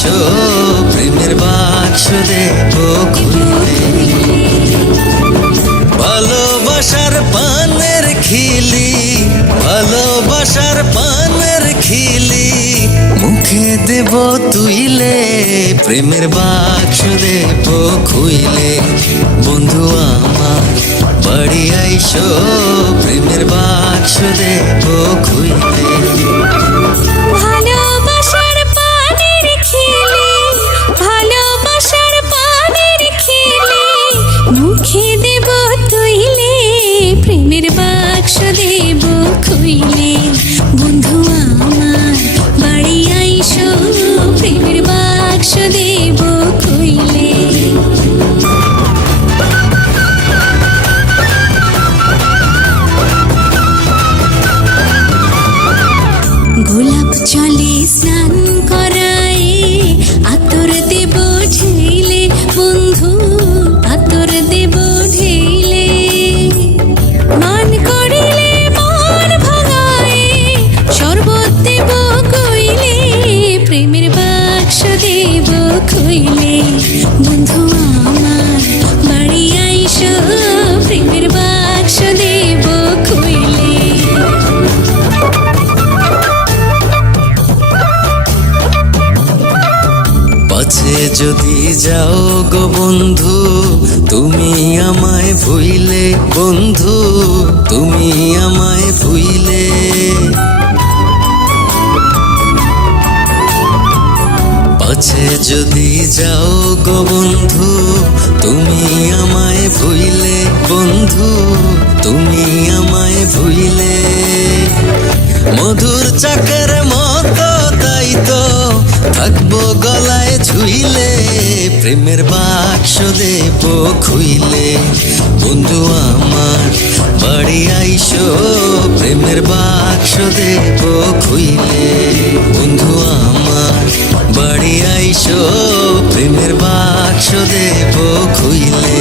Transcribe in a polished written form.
আইসো প্রেমের বাক্স দেব খুলে। ভালোবাসার পানের খিলি, ভালোবাসার পানের খিলি মুখে দেব তুইলে, প্রেমের বাক্স দেব খুইলে। বন্ধু আমার বাড়ি আইসো প্রেমের বাক্স দেব খুইলে। ভালোবাসার পানের খিলি, ভালোবাসার পানের খিলি মুখে দেব তুইলে, প্রেমের বাক্স দেব খুইলে। বন্ধু আমার বাড়ি আইসো প্রেমের বাক্স দেব খুইলে। গোলাপ জলে স্নান করায় আতর দেব ঢেলে, বন্ধু আতর দেব ঢেলে। মান করিলে মন ভাঙায় শরবত দেব কইলে, প্রেমের বাক্স দেব খুইলে। বন্ধু আমার বাড়ি আইসো প্রেমের বাক্স দেব খুইলে। পাছে যদি যাও গো বন্ধু তুমি আমায় ভুইলে, বন্ধু তুমি আমায় ভুইলে। পাছে যদি যাও গো বন্ধু তুমি আমায় ভুইলে, বন্ধু তুমি আমায় ভুইলে। মধুর চাকের মতো তাই তো থাকবো গলায় ঝুইলে, প্রেমের বাক্স দেব খুইলে। বন্ধু আমার বাড়ি আইসো প্রেমের বাক্স দেব খুইলে। বন্ধু আমার বাড়ি আইসো প্রেমের বাক্স দেব খুইলে।